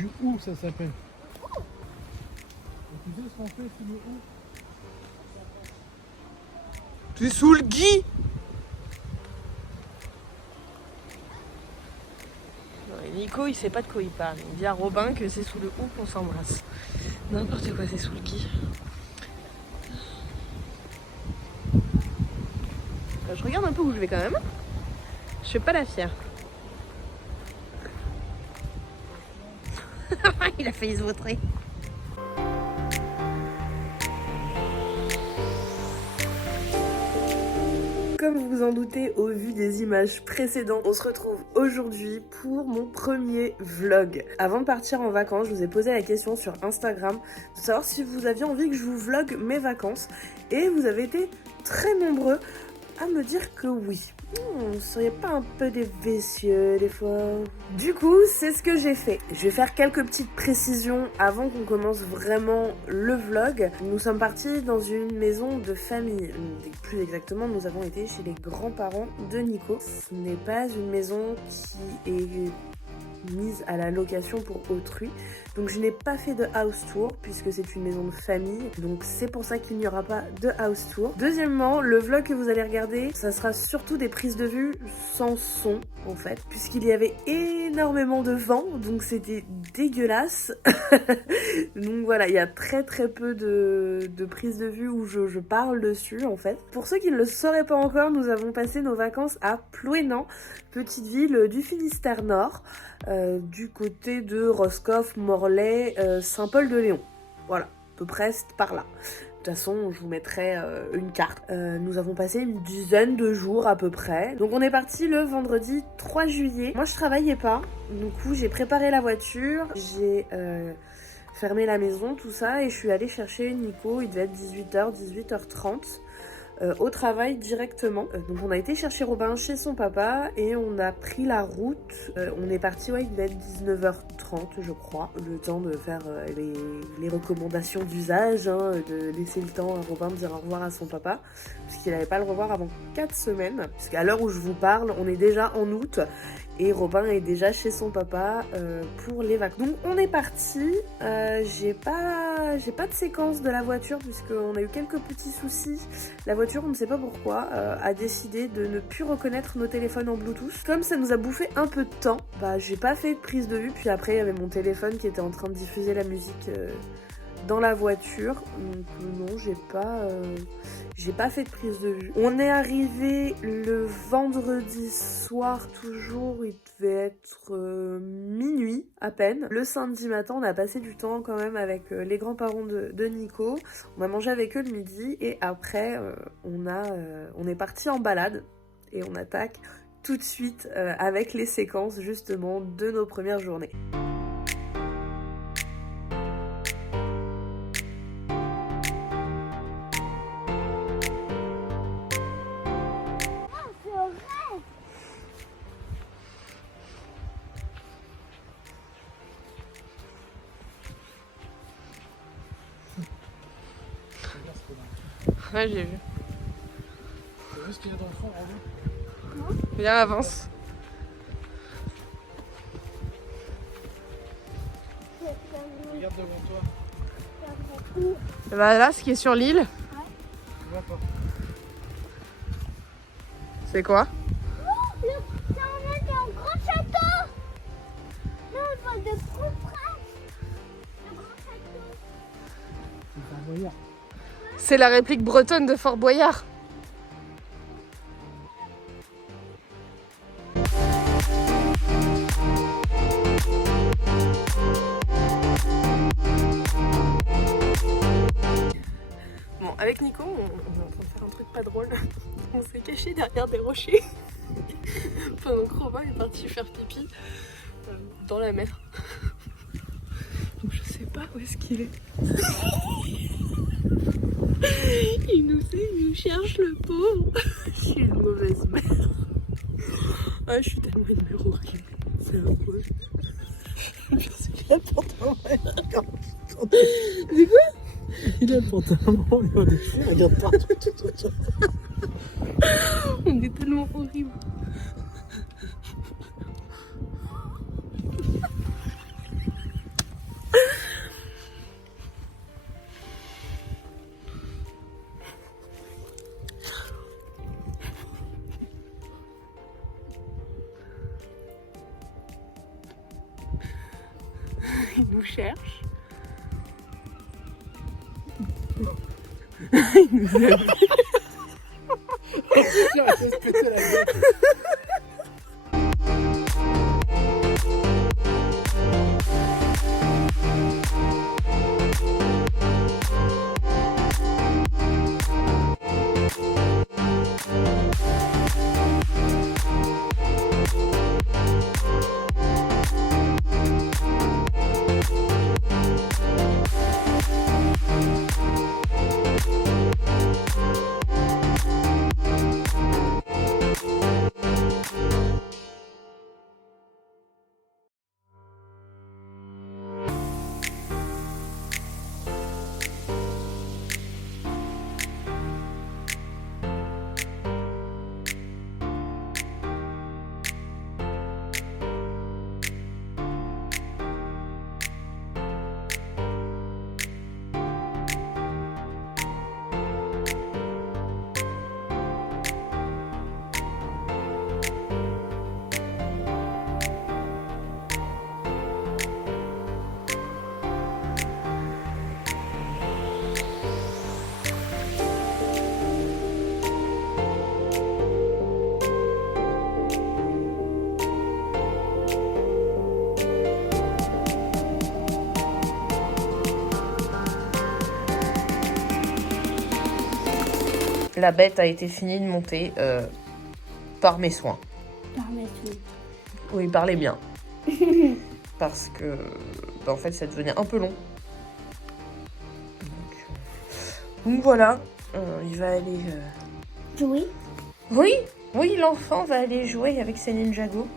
Du hou, ça s'appelle. Tu sais ce qu'on fait sous le hou? T'es sous le gui. Nico, il sait pas de quoi il parle. Il dit à Robin que c'est sous le hou qu'on s'embrasse. N'importe quoi, c'est sous le gui. Je regarde un peu où je vais quand même. Je fais pas la fière. Il a failli se vautrer. Comme vous vous en doutez au vu des images précédentes, on se retrouve aujourd'hui pour mon premier vlog. Avant de partir en vacances, je vous ai posé la question sur Instagram de savoir si vous aviez envie que je vous vlogue mes vacances. Et vous avez été très nombreux à me dire que oui. Vous seriez pas un peu des vicieux des fois? Du coup, c'est ce que j'ai fait. Je vais faire quelques petites précisions avant qu'on commence vraiment le vlog. Nous sommes partis dans une maison de famille. Plus exactement, nous avons été chez les grands-parents de Nico. Ce n'est pas une maison qui est mise à la location pour autrui. Donc je n'ai pas fait de house tour puisque c'est une maison de famille. Donc c'est pour ça qu'il n'y aura pas de house tour. Deuxièmement, le vlog que vous allez regarder, ça sera surtout des prises de vue sans son en fait. Puisqu'il y avait énormément de vent, donc c'était dégueulasse. Donc voilà, il y a très peu de prises de vue où je parle dessus en fait. Pour ceux qui ne le sauraient pas encore, nous avons passé nos vacances à Plouénan, petite ville du Finistère Nord. Du côté de Roscoff, Morlaix, Saint-Paul-de-Léon. Voilà, à peu près par là. De toute façon, je vous mettrai une carte. Nous avons passé une dizaine de jours à peu près. Donc on est parti le vendredi 3 juillet. Moi je travaillais pas, du coup j'ai préparé la voiture, j'ai fermé la maison, tout ça, et je suis allée chercher Nico, il devait être 18h, 18h30. Au travail directement. Donc on a été chercher Robin chez son papa et on a pris la route. On est parti, ouais, il devait être 19h30 je crois. Le temps de faire les recommandations d'usage, hein, de laisser le temps à Robin de dire au revoir à son papa. Parce qu'il n'allait pas le revoir avant 4 semaines. Parce qu'à l'heure où je vous parle, on est déjà en août. Et Robin est déjà chez son papa pour les vacances. Donc on est parti. J'ai pas de séquence de la voiture puisqu'on a eu quelques petits soucis. La voiture, on ne sait pas pourquoi, a décidé de ne plus reconnaître nos téléphones en Bluetooth. Comme ça nous a bouffé un peu de temps, bah j'ai pas fait de prise de vue. Puis après il y avait mon téléphone qui était en train de diffuser la musique dans la voiture. Donc non, j'ai pas fait de prise de vue. On est arrivé le vendredi soir toujours, il devait être minuit à peine. Le samedi matin, on a passé du temps quand même avec les grands-parents de Nico. On a mangé avec eux le midi et après on est parti en balade et on attaque tout de suite avec les séquences justement de nos premières journées. Ouais, j'ai vu. Tu vois ce qu'il y a dans le fond, Robin? Viens, avance. Regarde devant toi. Bah là, ce qui est sur l'île. Tu vois pas? C'est quoi? On est un grand château. Non, on voit de plus près. Le grand château. C'est un voyage. C'est la réplique bretonne de Fort Boyard. Bon, avec Nico, on est en train de faire un truc pas drôle. On s'est caché derrière des rochers pendant que Robin est parti faire pipi dans la mer. Donc je sais pas où est-ce qu'il est. Il nous cherche le pauvre. Je suis une mauvaise mère. Ah, je suis tellement une mère horrible. C'est affreux. Il a le pantalon. C'est quoi? Il a le pantalon. Il regarde partout. On est tellement horrible. Il nous cherche. Il nous a vu. J'aurais pu se péter la gueule. La bête a été finie de monter par mes soins. Oui, par les miens. Parce que, en fait, ça devenait un peu long. Donc voilà, il va aller... Oui. Oui, l'enfant va aller jouer avec ses Ninjago.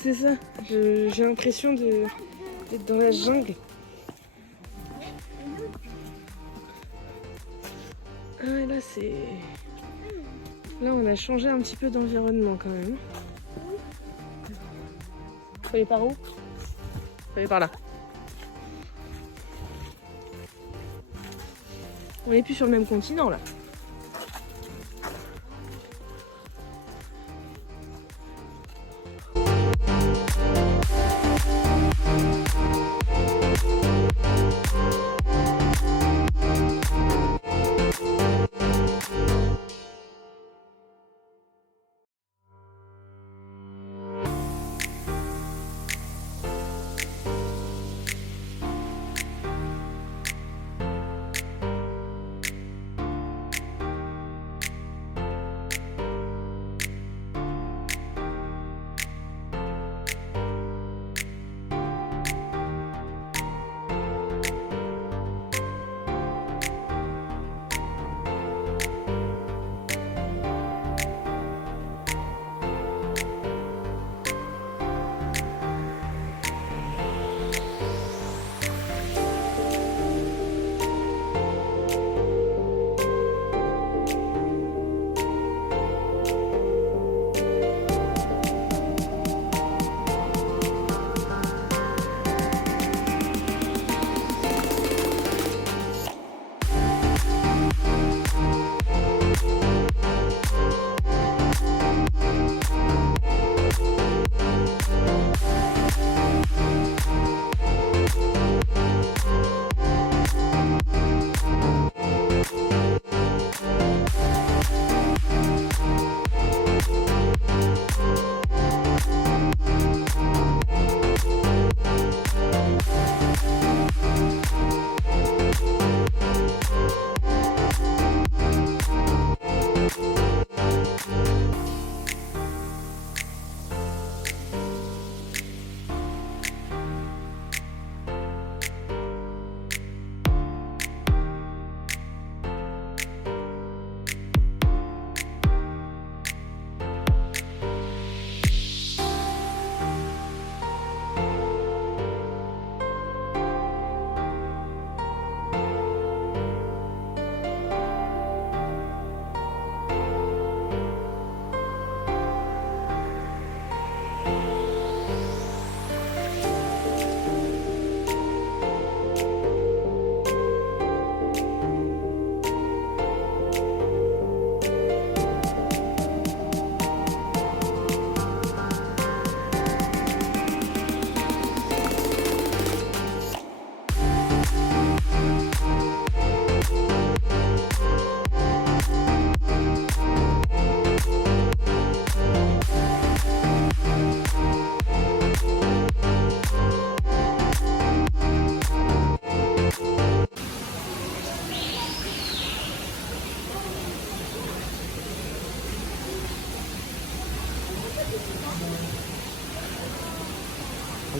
C'est ça, j'ai l'impression d'être dans la jungle. Ah, et là, c'est... Là, on a changé un petit peu d'environnement quand même. Faut aller par où? Faut aller par là. On n'est plus sur le même continent, là.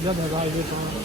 Regarde, elle va arriver quand même.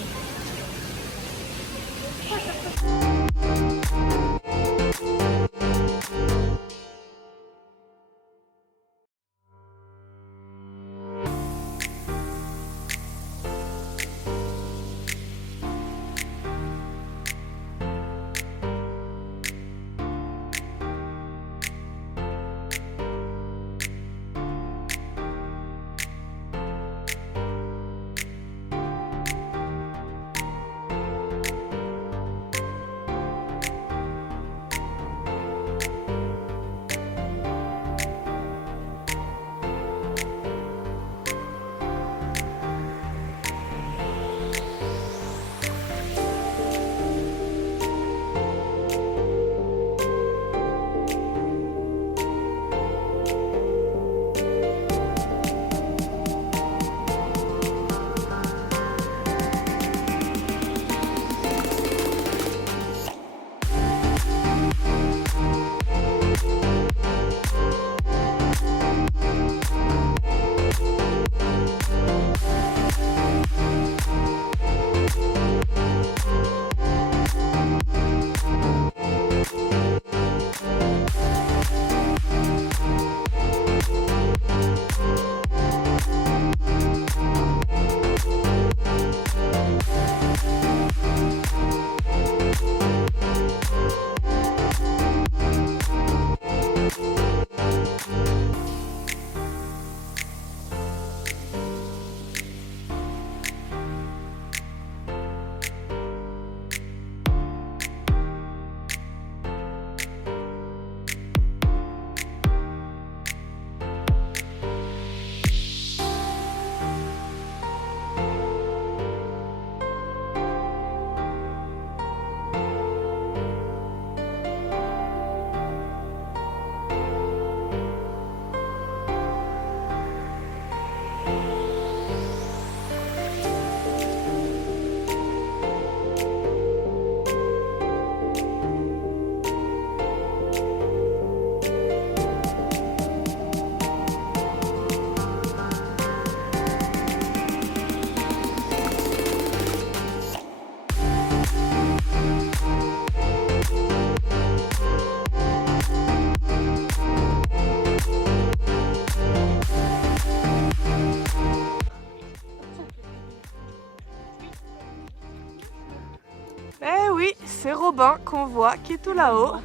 oui, c'est Robin qu'on voit qui est tout là-haut.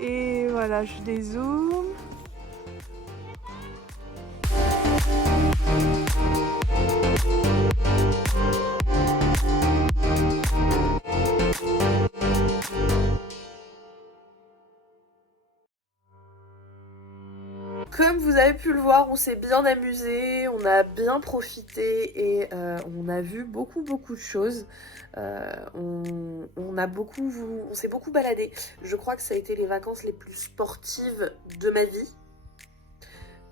Et voilà, je dézoome. Comme vous avez pu le voir, on s'est bien amusé, on a bien profité et on a vu beaucoup de choses. On s'est beaucoup baladé. Je crois que ça a été les vacances les plus sportives de ma vie.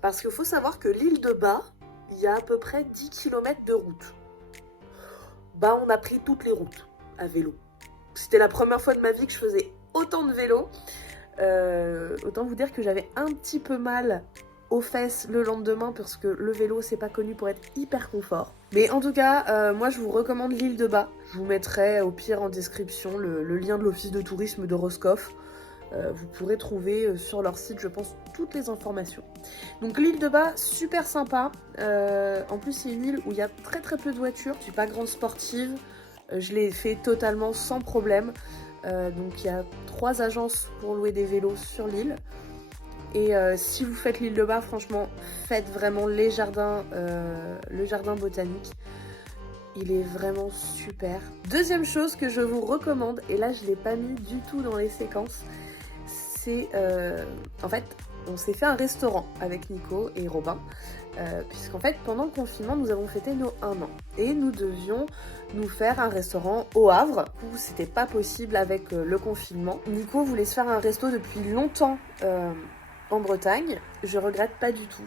Parce qu'il faut savoir que l'île de Bas, il y a à peu près 10 km de route. Bah, on a pris toutes les routes à vélo. C'était la première fois de ma vie que je faisais autant de vélo. Autant vous dire que j'avais un petit peu mal aux fesses le lendemain parce que le vélo c'est pas connu pour être hyper confort. Mais en tout cas, moi je vous recommande l'île de Bas. Je vous mettrai au pire en description le lien de l'office de tourisme de Roscoff. Vous pourrez trouver sur leur site, je pense, toutes les informations. Donc l'île de Bas, super sympa. En plus c'est une île où il y a très peu de voitures. Je suis pas grande sportive. Je l'ai fait totalement sans problème. Donc il y a 3 agences pour louer des vélos sur l'île. Et si vous faites l'île de Bas, franchement, faites vraiment le jardin botanique. Il est vraiment super. Deuxième chose que je vous recommande, et là je ne l'ai pas mis du tout dans les séquences, c'est en fait on s'est fait un restaurant avec Nico et Robin. Puisqu'en fait pendant le confinement nous avons fêté nos 1 an et nous devions nous faire un restaurant au Havre où c'était pas possible avec le confinement. Nico voulait se faire un resto depuis longtemps en Bretagne, je regrette pas du tout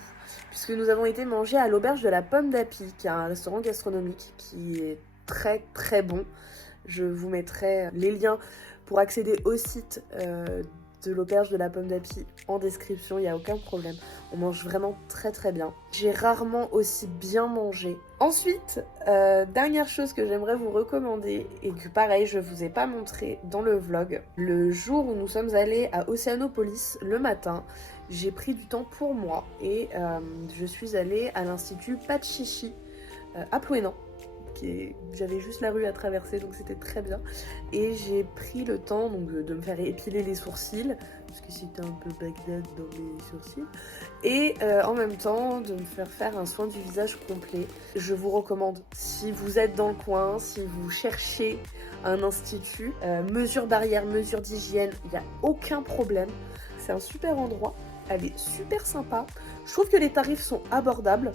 puisque nous avons été manger à l'auberge de la Pomme d'Api qui est un restaurant gastronomique qui est très bon. Je vous mettrai les liens pour accéder au site de l'auberge de la Pomme d'Api en description, il n'y a aucun problème. On mange vraiment très bien. J'ai rarement aussi bien mangé. Ensuite, dernière chose que j'aimerais vous recommander et que pareil, je vous ai pas montré dans le vlog. Le jour où nous sommes allés à Océanopolis le matin, j'ai pris du temps pour moi et je suis allée à l'Institut Pachichi à Plouénan. J'avais juste la rue à traverser donc c'était très bien et j'ai pris le temps donc de me faire épiler les sourcils parce que c'était un peu Bagdad dans les sourcils et en même temps de me faire un soin du visage complet. Je vous recommande si vous êtes dans le coin, si vous cherchez un institut, mesures barrières, mesures d'hygiène, il n'y a aucun problème, c'est un super endroit, elle est super sympa, je trouve que les tarifs sont abordables.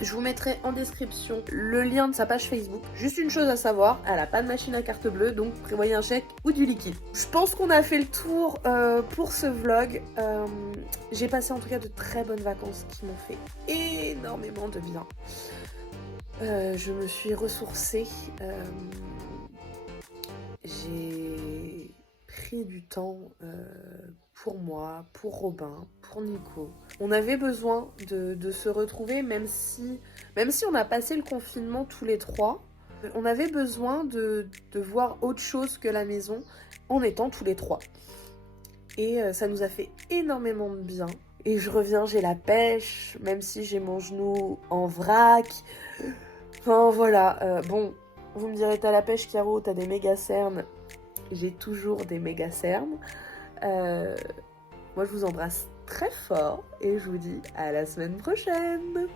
Je vous mettrai en description le lien de sa page Facebook. Juste une chose à savoir, elle n'a pas de machine à carte bleue, donc prévoyez un chèque ou du liquide. Je pense qu'on a fait le tour pour ce vlog. J'ai passé en tout cas de très bonnes vacances qui m'ont fait énormément de bien. Je me suis ressourcée. J'ai pris du temps pour moi, pour Robin, pour Nico. On avait besoin de se retrouver, même si on a passé le confinement tous les 3. On avait besoin de voir autre chose que la maison en étant tous les 3. Et ça nous a fait énormément de bien. Et je reviens, j'ai la pêche, même si j'ai mon genou en vrac. Enfin voilà, bon, vous me direz t'as la pêche Caro, t'as des méga cernes. J'ai toujours des méga cernes. Moi je vous embrasse très fort et je vous dis à la semaine prochaine.